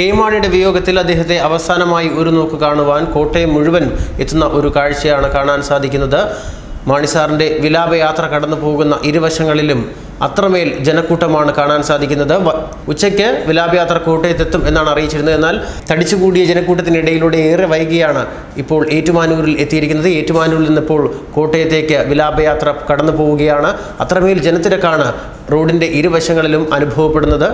കെ.മാണിയുടെ വിയോഗത്തിൽ അദ്ദേഹത്തെ അവസാനമായി ഒരു നോക്ക് കാണുവാൻ കോട്ടയം മുഴുവൻ എത്തുന്ന ഒരു കാഴ്ചയാണ് കാണാൻ സാധിക്കുന്നത്. മാണിസാറിൻ്റെ വിലാപയാത്ര കടന്നു പോകുന്ന ഇരുവശങ്ങളിലും അത്രമേൽ ജനക്കൂട്ടമാണ് കാണാൻ സാധിക്കുന്നത്. ഉച്ചയ്ക്ക് വിലാപയാത്ര കോട്ടയത്തെത്തും എന്നാണ് അറിയിച്ചിരുന്നത്. എന്നാൽ തടിച്ചുകൂടിയ ജനക്കൂട്ടത്തിനിടയിലൂടെ ഏറെ വൈകിയാണ് ഇപ്പോൾ ഏറ്റുമാനൂരിൽ എത്തിയിരിക്കുന്നത്. ഏറ്റുമാനൂരിൽ നിന്നിപ്പോൾ കോട്ടയത്തേക്ക് വിലാപയാത്ര കടന്നു പോവുകയാണ്. അത്രമേൽ ജനത്തിരക്കാണ് റോഡിൻ്റെ ഇരുവശങ്ങളിലും അനുഭവപ്പെടുന്നത്.